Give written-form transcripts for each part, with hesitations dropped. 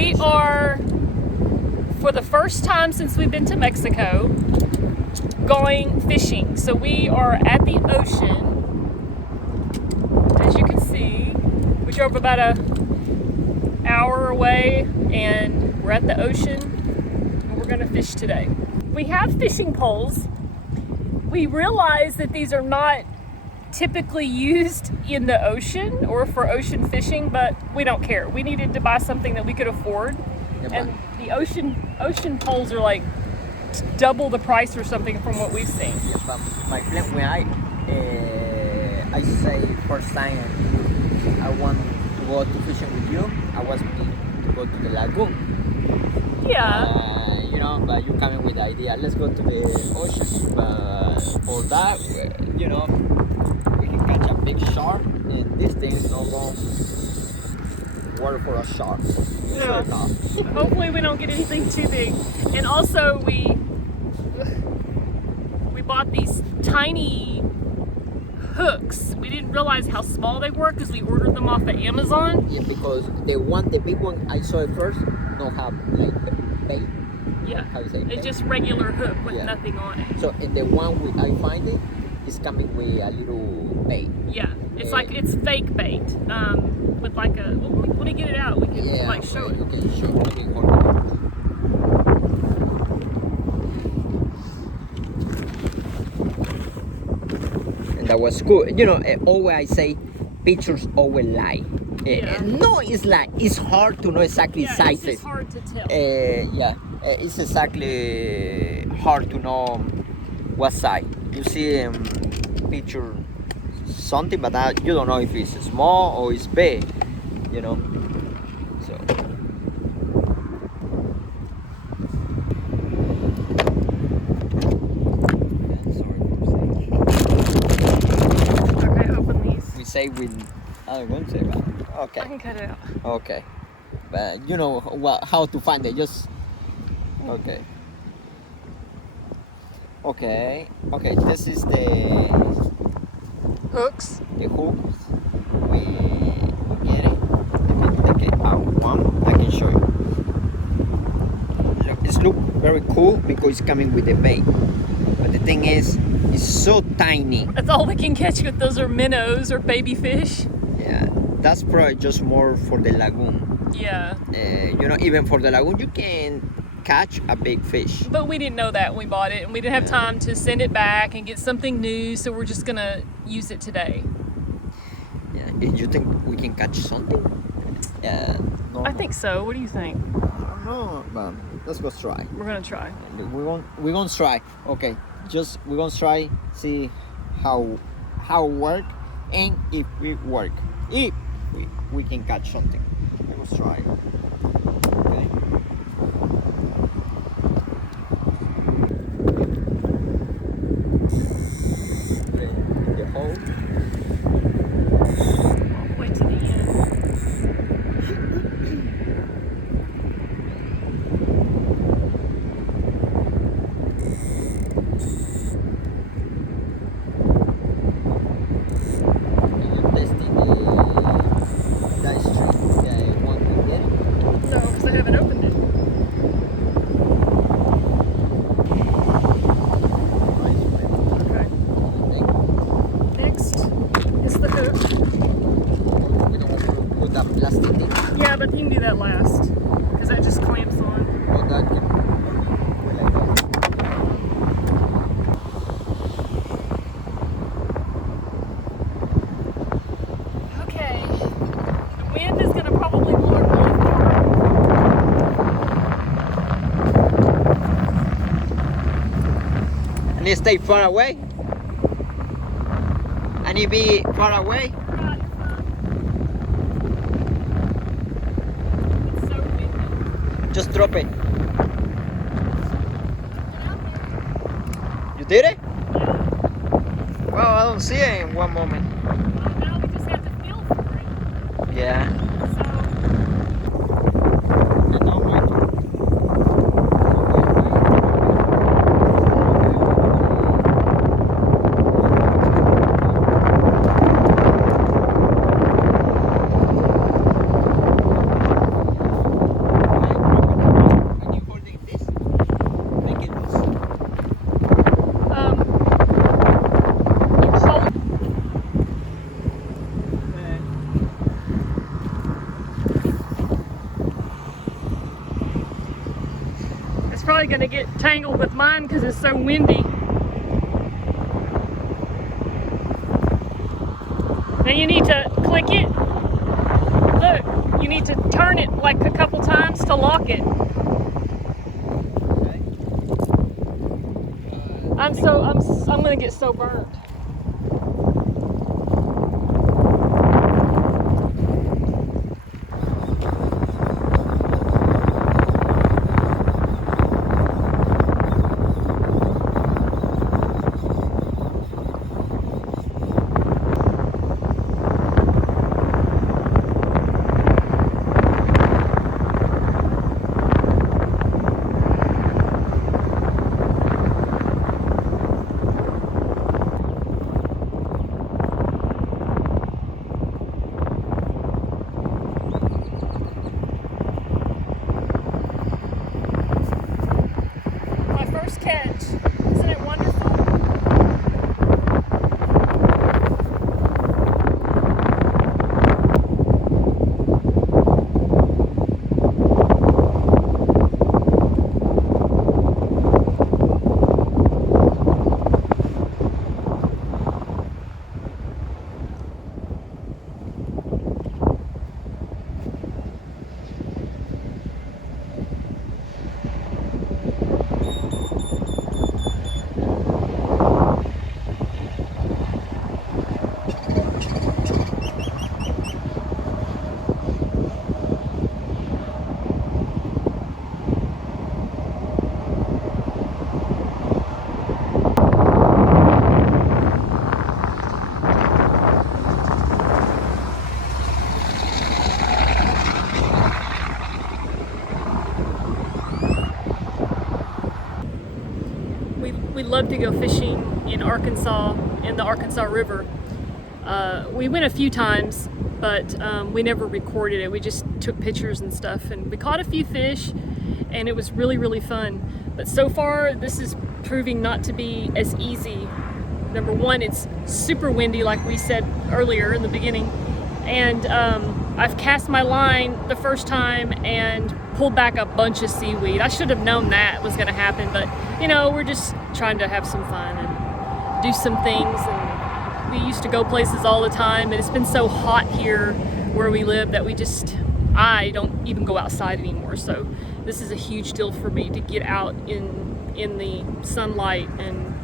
We are, for the first time since we've been to Mexico, going fishing. So we are at the ocean. As you can see, we drove about an hour away and we're at the ocean and we're gonna fish today. We have fishing poles. We realize that these are not typically used in the ocean or for ocean fishing, but we don't care. We needed to buy something that we could afford. And the ocean poles are like double the price or something from what we've seen. Yeah, but my plan when I say first time I want to go to fishing with you, I was planning to go to the lagoon. Yeah. You know, but you coming with the idea, let's go to the ocean. But for that, you know, we can catch a big shark, and this thing is not going to work for a shark. Yeah. Hopefully we don't get anything too big. And also we bought these tiny hooks. We didn't realize how small they were because we ordered them off of Amazon. Yeah, because the big one I saw at first, don't have like bait. Yeah. How you say bait? It's just regular hook with Yeah. nothing on it. So in the one I find it is coming with a little bait. Yeah. It's like it's fake bait. With like a when we get it out we can like show it. Okay, sure. Okay, hold on. And that was cool. You know, always I say pictures always lie. Yeah. No, it's like it's hard to know exactly sizes. It's just hard to tell. It's exactly hard to know what size. You see picture something, but you don't know if it's small or it's big. You know, so. Okay, open these. We say with. I won't say that. Okay. I can cut it out. Okay, but you know how to find it. Just okay. Okay. This is the Hooks. hooks. We get it. Let me take it out one. I can show you. Look, it's look very cool because it's coming with the bait. But the thing is, it's so tiny. That's all we can catch with those are minnows or baby fish. Yeah, that's probably just more for the lagoon. Yeah. You know, even for the lagoon, you can catch a big fish. But we didn't know that when we bought it, and we didn't have time to send it back and get something new, so we're just gonna use it today. Yeah, you think we can catch something? Yeah. No, I think so. What do you think? no, but let's go try. We're gonna try. We're gonna try. Okay, we're gonna try see how work and if we work. If we can catch something. Let's try. Okay. The hole. All the way to the end. No, because I haven't opened it. Okay. Next is the hook. We don't want to put that plastic in. Yeah, but you can do that last, because that just clamps on. Oh, that can go like that. Okay. The wind is gonna probably blow it really far. I need to stay far away. I need to be far away. It's so windy. Just drop it. You did it? Well, I don't see it in one moment. Well, now we just have to feel for it. Yeah. So, probably going to get tangled with mine because it's so windy. Now you need to click it. Look, you need to turn it like a couple times to lock it. Okay. I'm going to get so burnt. Catch. Isn't it wonderful? We love to go fishing in Arkansas, in the Arkansas River. We went a few times, but we never recorded it. We just took pictures and stuff, and we caught a few fish, and it was really, really fun. But so far, this is proving not to be as easy. Number one, it's super windy, like we said earlier in the beginning, and I've cast my line the first time and pulled back a bunch of seaweed. I should have known that was going to happen, but you know, we're just trying to have some fun and do some things. And we used to go places all the time, and it's been so hot here where we live that I don't even go outside anymore. So this is a huge deal for me to get out in the sunlight and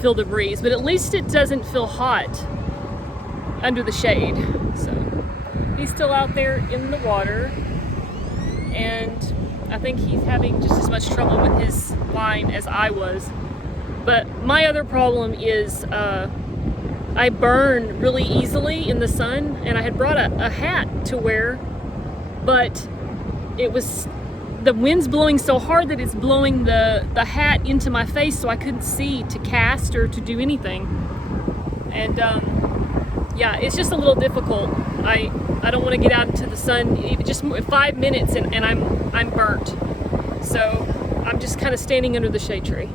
feel the breeze. But at least it doesn't feel hot under the shade. So he's still out there in the water, and I think he's having just as much trouble with his line as I was. But my other problem is I burn really easily in the sun, and I had brought a hat to wear, but the wind's blowing so hard that it's blowing the hat into my face, so I couldn't see to cast or to do anything. And yeah, it's just a little difficult. I don't want to get out into the sun even just 5 minutes and I'm burnt. So I'm just kind of standing under the shade tree.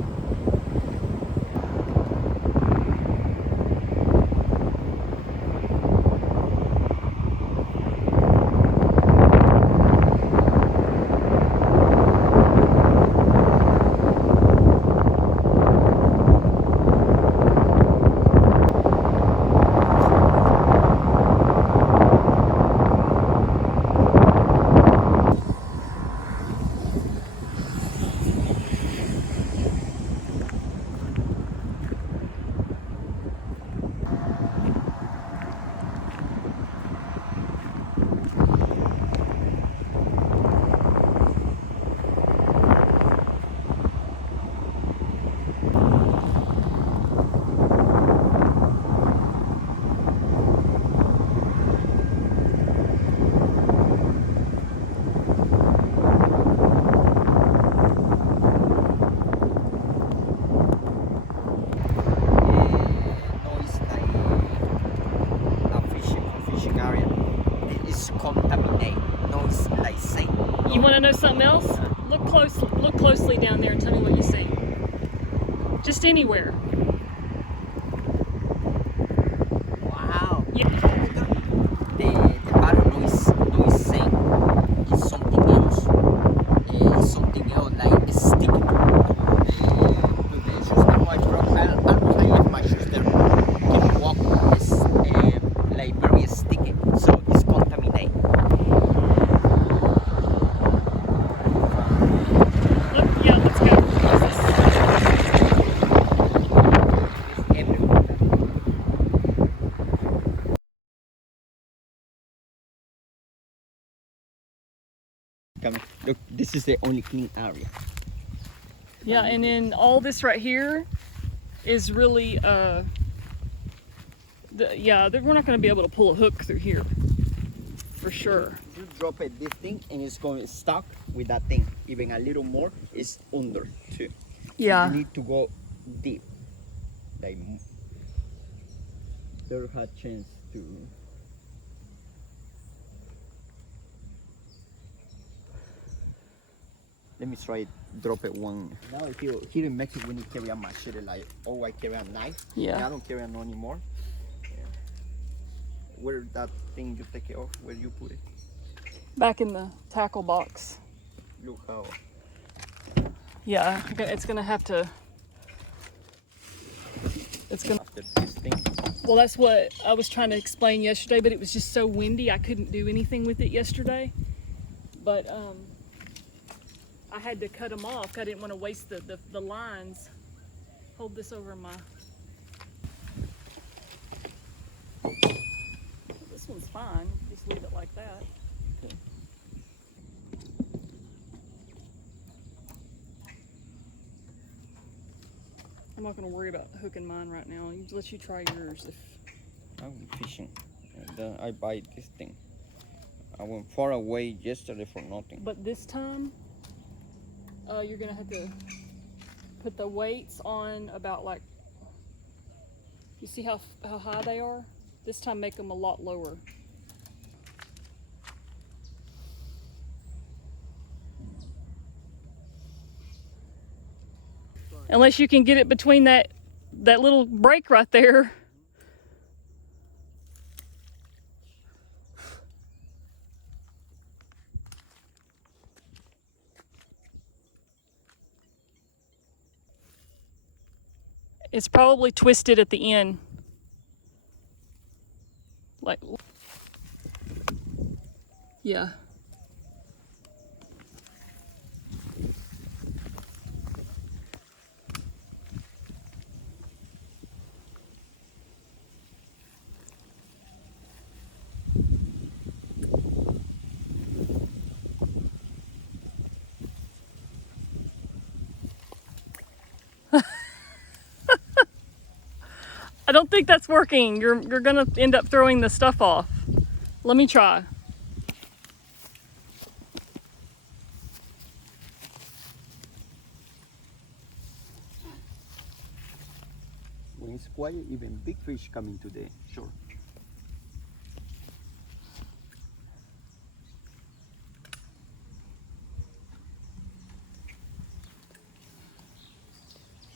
You want to know something else? Look closely down there and tell me what you see. Just anywhere. Wow. Yeah. The pattern noise saying is something else. It's something else like a stick. coming. Look, this is the only clean area. Yeah, and then all this right here is really, we're not going to be able to pull a hook through here, for sure. You drop it this thing and it's going to stuck with that thing. Even a little more is under too. Yeah. So you need to go deep. Like, there had chance to. Let me try it, drop it one. Now here in Mexico we need to carry a machete, like, oh, I carry a knife. Yeah. And I don't carry a no anymore. Yeah. Where that thing you take it off, where you put it? Back in the tackle box. Look how. Yeah, it's gonna have to. It's gonna. After this thing. Well, that's what I was trying to explain yesterday, but it was just so windy I couldn't do anything with it yesterday. But I had to cut them off. I didn't want to waste the lines. Hold this over my. This one's fine. Just leave it like that. Okay. I'm not going to worry about hooking mine right now. Let you try yours. If I'm fishing. And then I buy this thing. I went far away yesterday for nothing. But this time, you're going to have to put the weights on about like, you see how high they are? This time make them a lot lower. Unless you can get it between that little break right there. It's probably twisted at the end. Like, yeah. I don't think that's working. You're gonna end up throwing the stuff off. Let me try. When it's quiet, even big fish coming to the shore.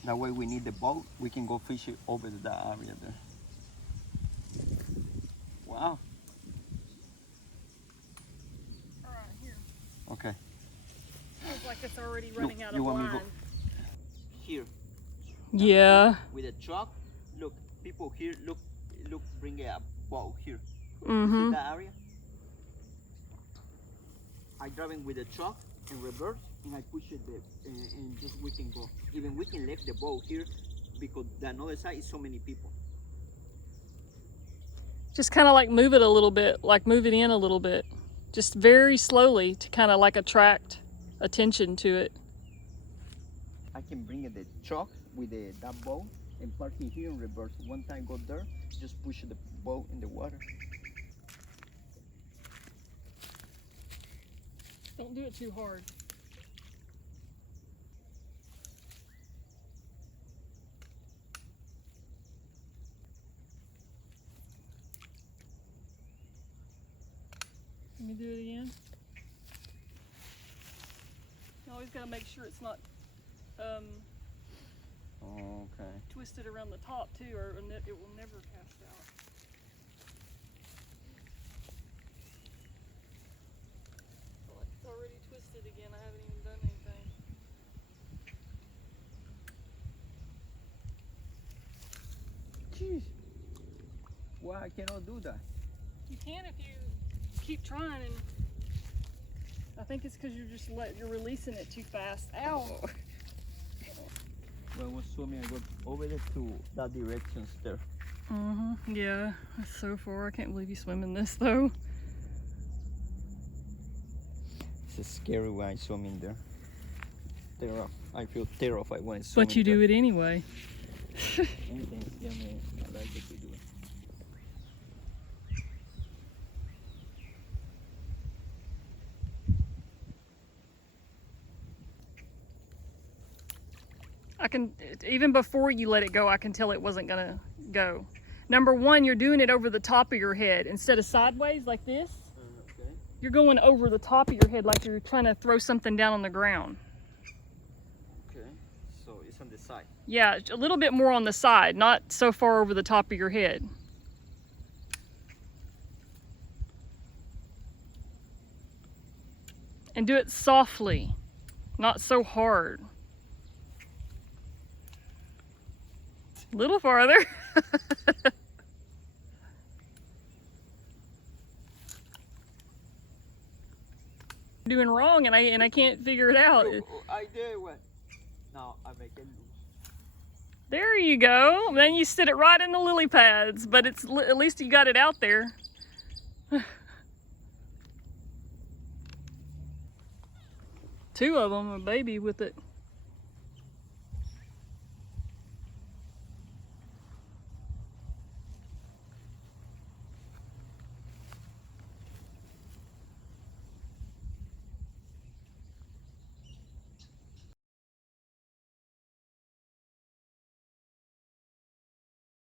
That way we need the boat, we can go fish it over that area there. Wow. All right, here. Okay. Feels like it's already running out of you want me line. to go here? Yeah. With a truck, look, people here, look, bring a boat here. Mm-hmm. See that area? I driving with a truck in reverse, and I push it there, and just we can go. Even we can leave the boat here, because the other side is so many people. Just kind of like move it a little bit, like move it in a little bit. Just very slowly to kind of like attract attention to it. I can bring the truck with that boat and park it here in reverse. One time go there, just push the boat in the water. Don't do it too hard. Let me do it again. You always got to make sure it's not Okay. twisted around the top too, or it will never cast out. Well, it's already twisted again. I haven't even done anything. Jeez. Why I cannot do that? You can if you keep trying, and I think it's because you're releasing it too fast. Ow! When I was swimming, I got over there to that direction there. Mm-hmm. Yeah, that's so far. I can't believe you swim in this though. it's scary when I swim in there. I feel terrified when I swim But you do it anyway. Anything scare me, I like it to do it. I can, even before you let it go, I can tell it wasn't gonna go. Number one, you're doing it over the top of your head. Instead of sideways like this, Okay. you're going over the top of your head like you're trying to throw something down on the ground. Okay. So it's on the side. Yeah, a little bit more on the side, not so far over the top of your head. And do it softly, not so hard. A little farther. Doing wrong and I can't figure it out. I did what? Now I make it loose. There you go. Then you sit it right in the lily pads, but it's at least you got it out there. Two of them, a baby with it.